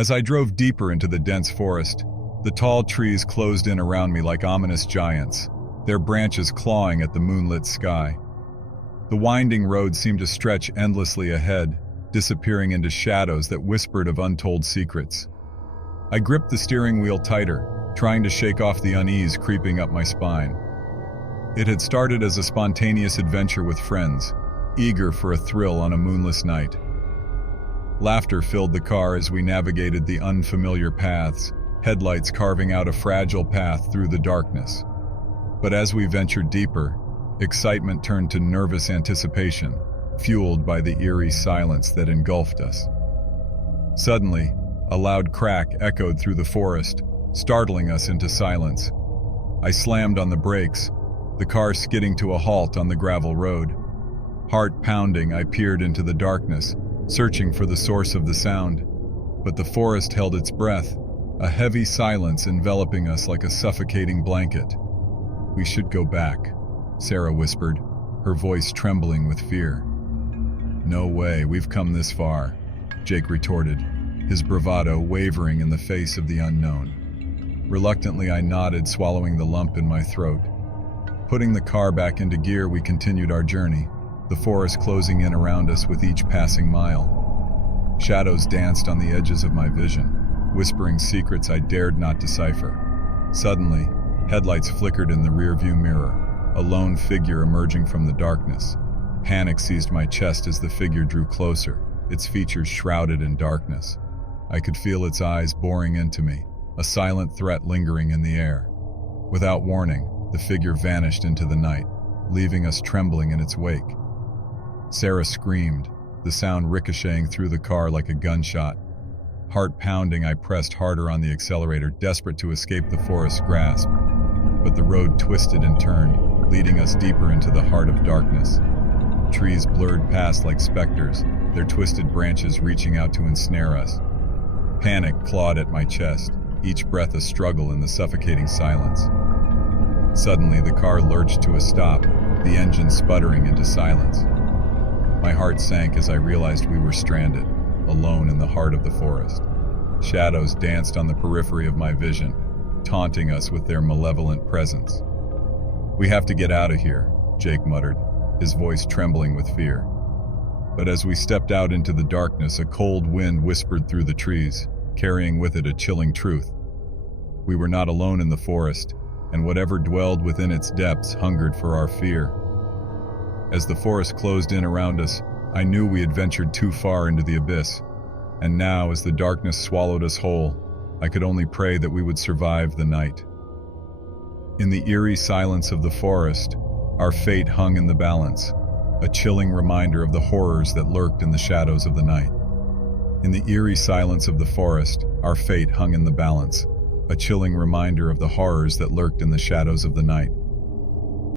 As I drove deeper into the dense forest, the tall trees closed in around me like ominous giants, their branches clawing at the moonlit sky. The winding road seemed to stretch endlessly ahead, disappearing into shadows that whispered of untold secrets. I gripped the steering wheel tighter, trying to shake off the unease creeping up my spine. It had started as a spontaneous adventure with friends, eager for a thrill on a moonless night. Laughter filled the car as we navigated the unfamiliar paths, headlights carving out a fragile path through the darkness. But as we ventured deeper, excitement turned to nervous anticipation, fueled by the eerie silence that engulfed us. Suddenly, a loud crack echoed through the forest, startling us into silence. I slammed on the brakes, the car skidding to a halt on the gravel road. Heart pounding, I peered into the darkness, searching for the source of the sound. But the forest held its breath, a heavy silence enveloping us like a suffocating blanket. "We should go back," Sarah whispered, her voice trembling with fear. "No way, we've come this far," Jake retorted, his bravado wavering in the face of the unknown. Reluctantly, I nodded, swallowing the lump in my throat. Putting the car back into gear, we continued our journey, the forest closing in around us with each passing mile. Shadows danced on the edges of my vision, whispering secrets I dared not decipher. Suddenly, headlights flickered in the rearview mirror, a lone figure emerging from the darkness. Panic seized my chest as the figure drew closer, its features shrouded in darkness. I could feel its eyes boring into me, a silent threat lingering in the air. Without warning, the figure vanished into the night, leaving us trembling in its wake. Sarah screamed, the sound ricocheting through the car like a gunshot. Heart pounding, I pressed harder on the accelerator, desperate to escape the forest's grasp. But the road twisted and turned, leading us deeper into the heart of darkness. Trees blurred past like specters, their twisted branches reaching out to ensnare us. Panic clawed at my chest, each breath a struggle in the suffocating silence. Suddenly, the car lurched to a stop, the engine sputtering into silence. My heart sank as I realized we were stranded, alone in the heart of the forest. Shadows danced on the periphery of my vision, taunting us with their malevolent presence. "We have to get out of here," Jake muttered, his voice trembling with fear. But as we stepped out into the darkness, a cold wind whispered through the trees, carrying with it a chilling truth. We were not alone in the forest, and whatever dwelled within its depths hungered for our fear. As the forest closed in around us, I knew we had ventured too far into the abyss, and now, as the darkness swallowed us whole, I could only pray that we would survive the night. In the eerie silence of the forest, our fate hung in the balance, a chilling reminder of the horrors that lurked in the shadows of the night. In the eerie silence of the forest, our fate hung in the balance, a chilling reminder of the horrors that lurked in the shadows of the night.